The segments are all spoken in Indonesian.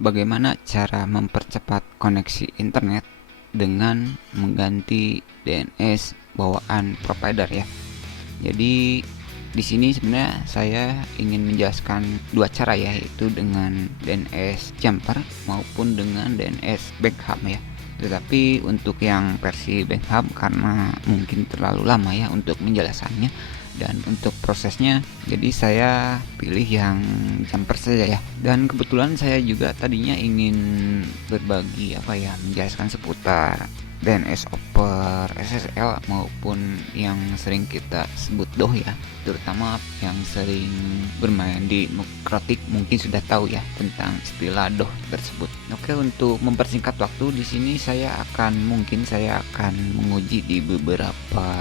bagaimana cara mempercepat koneksi internet dengan mengganti DNS bawaan provider ya. Jadi di sini sebenarnya saya ingin menjelaskan dua cara ya, yaitu dengan DNS jumper maupun dengan DNS backup ya. Tetapi untuk yang versi backup karena mungkin terlalu lama ya untuk menjelaskannya, dan untuk prosesnya jadi saya pilih yang jumper saja ya. Dan kebetulan saya juga tadinya ingin berbagi menjelaskan seputar DNS over SSL maupun yang sering kita sebut DOH ya, terutama yang sering bermain di Mukrotik mungkin sudah tahu ya tentang istilah DOH tersebut. Oke, untuk mempersingkat waktu di sini saya akan menguji di beberapa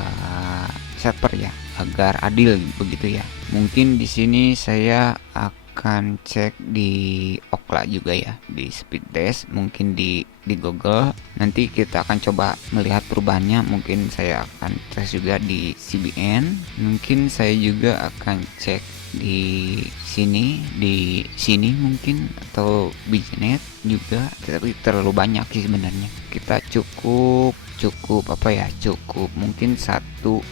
server ya agar adil begitu ya. Mungkin di sini saya akan cek di Okla juga ya, di speed test, mungkin di Google. Nanti kita akan coba melihat perubahannya. Mungkin saya akan tes juga di CBN. Mungkin saya juga akan cek di sini mungkin, atau Bgnet juga, tapi terlalu banyak sih sebenarnya. Kita cukup mungkin 1 2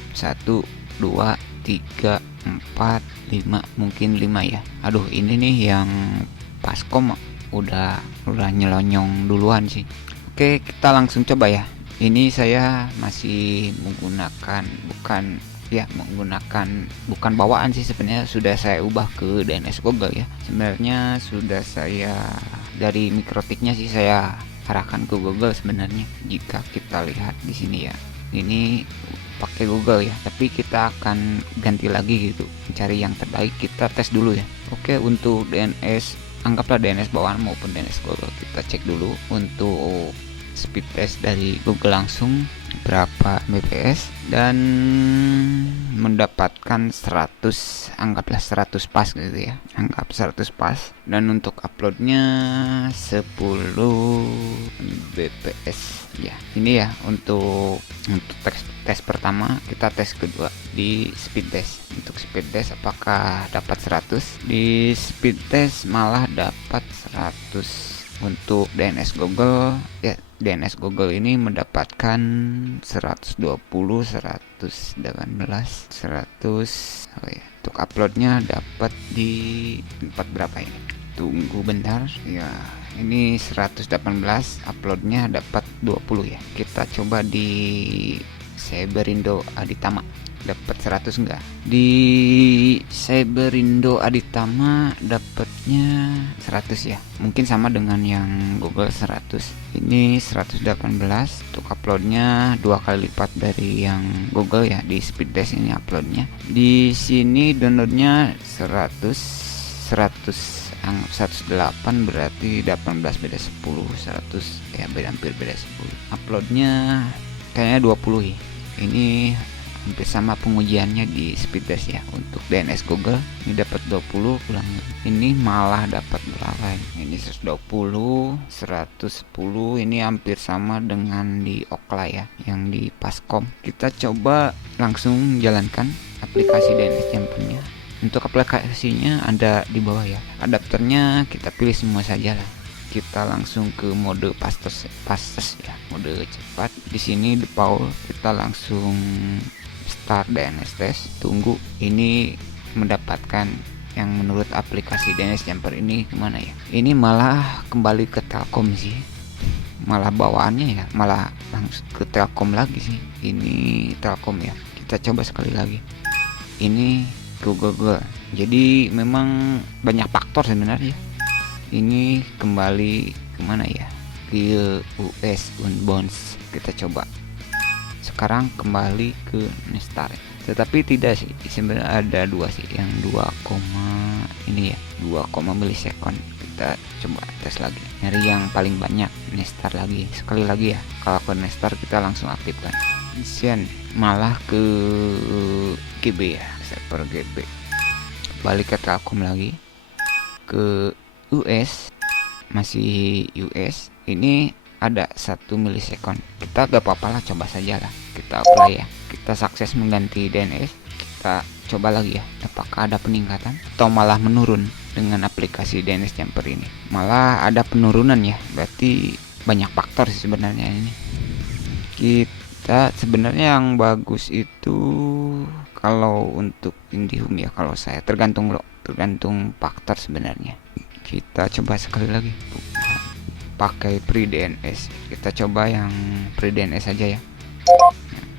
3 4 5, mungkin 5 ya. Aduh, ini nih yang Pascom udah nyelonyong duluan sih. Oke, kita langsung coba ya. Ini saya masih menggunakan bukan bawaan sih sebenarnya, sudah saya ubah ke DNS Google ya. Sebenarnya sudah saya dari Mikrotiknya sih saya arahkan ke Google sebenarnya. Jika kita lihat di sini ya, ini pakai Google ya, tapi kita akan ganti lagi gitu, mencari yang terbaik. Kita tes dulu ya. Oke, untuk DNS, anggaplah DNS bawaan maupun DNS Google, kita cek dulu untuk speed test dari Google langsung berapa Mbps, dan mendapatkan 100, anggaplah 100 pas gitu ya, anggap 100 pas. Dan untuk uploadnya 10 Mbps ya. Ini ya untuk tes pertama. Kita tes kedua di speed test. Untuk speed test apakah dapat 100? Di speed test malah dapat 100. Untuk DNS Google ya, DNS Google ini mendapatkan 120, 118, 100. Untuk uploadnya dapat di tempat berapa ini? Tunggu bentar ya. Ini 118, uploadnya dapat 20 ya. Kita coba di Cyberindo Aditama, dapat 100 enggak? Di Cyberindo Aditama dapatnya 100 ya. Mungkin sama dengan yang Google 100. Ini 118. Untuk uploadnya 2 kali lipat dari yang Google ya. Di speed test ini uploadnya. Di sini downloadnya 108, berarti 18 beda 10, 100 ya, hampir beda 10. Uploadnya kayaknya 20 ya. Ini hampir sama pengujiannya di speed test ya. Untuk DNS Google ini dapat 20, ini malah dapat berapa ini? 120, 110. Ini hampir sama dengan di Okla ya, yang di Pascom. Kita coba langsung jalankan aplikasi DNS jumpernya. Untuk aplikasinya ada di bawah ya. Adapternya kita pilih semua saja lah. Kita langsung ke mode fastest ya, mode cepat. Di sini default kita langsung start DNS test. Tunggu ini mendapatkan yang menurut aplikasi DNS jumper ini kemana ya. Ini malah kembali ke Telkom sih, malah bawaannya ya malah langsung ke Telkom lagi sih. Ini Telkom ya. Kita coba sekali lagi. Ini ke Google. Jadi memang banyak faktor sebenarnya. Ini kembali kemana ya? Ke US Unbounce. Kita coba. Sekarang kembali ke Nestar. Tetapi tidak sih. Sebenarnya ada dua sih. Yang 2 milisekon. Kita coba tes lagi. Nyari yang paling banyak. Nestar lagi. Sekali lagi ya. Kalau ke Nestar kita langsung aktifkan. Sian malah ke GB ya, server GB. Balik ke Telkom lagi, ke US, masih US. Ini ada 1 milisekon. Kita gak apa-apa lah, coba saja lah. Kita apply ya. Kita sukses mengganti DNS. Kita coba lagi ya, apakah ada peningkatan atau malah menurun. dengan aplikasi DNS Jumper ini. Malah ada penurunan ya, berarti banyak faktor sih sebenarnya ini. Kita sebenarnya yang bagus itu kalau untuk IndiHome ya, kalau saya tergantung faktor sebenarnya. Kita coba sekali lagi pakai pre-DNS. Kita coba yang pre-DNS aja ya.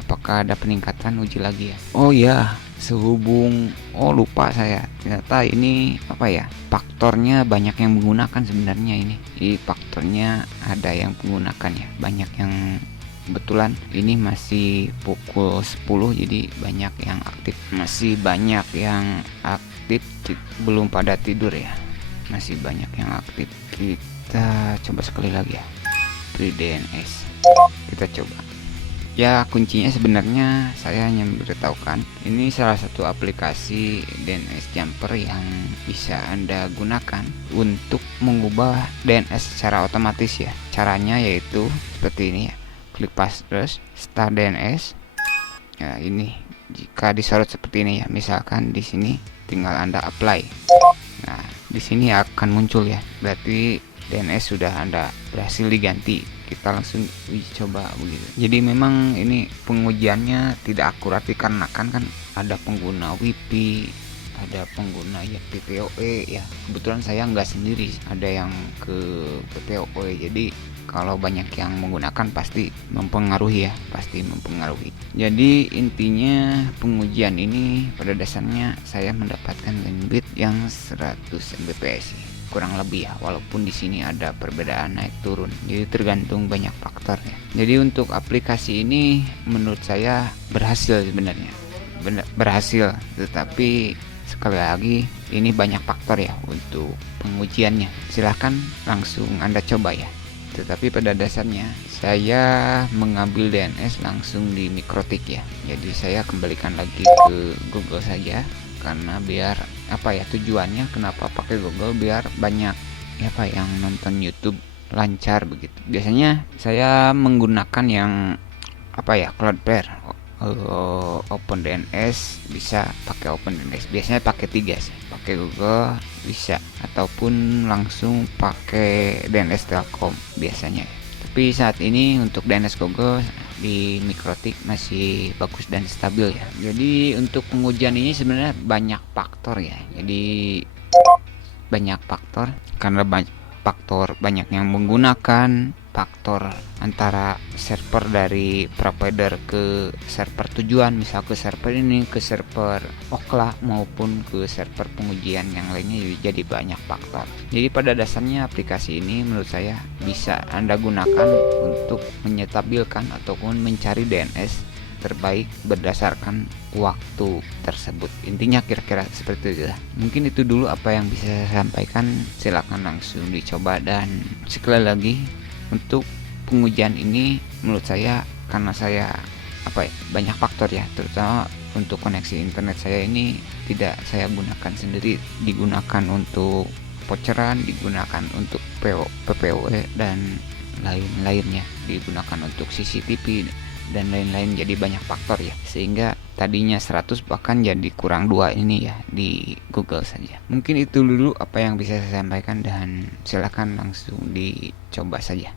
Apakah ada peningkatan? Uji lagi ya. Oh ya, sehubung lupa saya, ternyata ini apa ya, faktornya banyak yang menggunakan sebenarnya ini. Faktornya ada yang menggunakan ya, banyak yang, kebetulan ini masih pukul 10 jadi banyak yang aktif, masih banyak yang aktif, belum pada tidur ya, masih banyak yang aktif. Kita coba sekali lagi ya, pre DNS. Kita coba ya. Kuncinya sebenarnya saya hanya memberitahukan ini salah satu aplikasi DNS Jumper yang bisa Anda gunakan untuk mengubah DNS secara otomatis ya. Caranya yaitu seperti ini ya, klik terus start DNS. Ya, ini jika disorot seperti ini ya, misalkan di sini tinggal Anda apply. Nah, di sini akan muncul ya, berarti DNS sudah Anda berhasil diganti. Kita langsung uji coba begitu. Jadi memang ini pengujiannya tidak akurat dikarenakan kan ada pengguna WiFi, ada pengguna ya PPOE ya. Kebetulan saya nggak sendiri, ada yang ke PPOE. Jadi kalau banyak yang menggunakan pasti mempengaruhi ya, pasti mempengaruhi. Jadi intinya pengujian ini pada dasarnya saya mendapatkan bandwidth yang 100 Mbps kurang lebih ya, walaupun di sini ada perbedaan naik turun, jadi tergantung banyak faktor ya. Jadi untuk aplikasi ini menurut saya berhasil sebenarnya, berhasil, tetapi sekali lagi ini banyak faktor ya untuk pengujiannya. Silahkan langsung Anda coba ya, tetapi pada dasarnya saya mengambil DNS langsung di Mikrotik ya. Jadi saya kembalikan lagi ke Google saja, karena biar apa ya, tujuannya kenapa pakai Google, biar banyak apa yang nonton YouTube lancar begitu. Biasanya saya menggunakan yang apa ya, Cloudflare, OpenDNS, bisa pakai OpenDNS, biasanya pakai 3 sih, pakai Google bisa, ataupun langsung pakai DNS Telkom biasanya. Tapi saat ini untuk DNS Google di Mikrotik masih bagus dan stabil ya. Jadi untuk pengujian ini sebenarnya banyak faktor ya. Jadi banyak faktor, karena banyak yang menggunakan, faktor antara server dari provider ke server tujuan, misal ke server ini, ke server Okla, maupun ke server pengujian yang lainnya. Jadi banyak faktor. Jadi pada dasarnya aplikasi ini menurut saya bisa Anda gunakan untuk menyetabilkan ataupun mencari DNS terbaik berdasarkan waktu tersebut. Intinya kira-kira seperti itu lah. Mungkin itu dulu apa yang bisa saya sampaikan. Silakan langsung dicoba. Dan sekali lagi, untuk pengujian ini menurut saya, karena saya apa ya, banyak faktor ya, terutama untuk koneksi internet saya ini tidak saya gunakan sendiri, digunakan untuk voucheran, digunakan untuk PPOE dan lain-lainnya, digunakan untuk CCTV dan lain-lain. Jadi banyak faktor ya, sehingga tadinya 100 bahkan jadi kurang 2 ini ya di Google saja. Mungkin itu dulu apa yang bisa saya sampaikan, dan silakan langsung dicoba saja.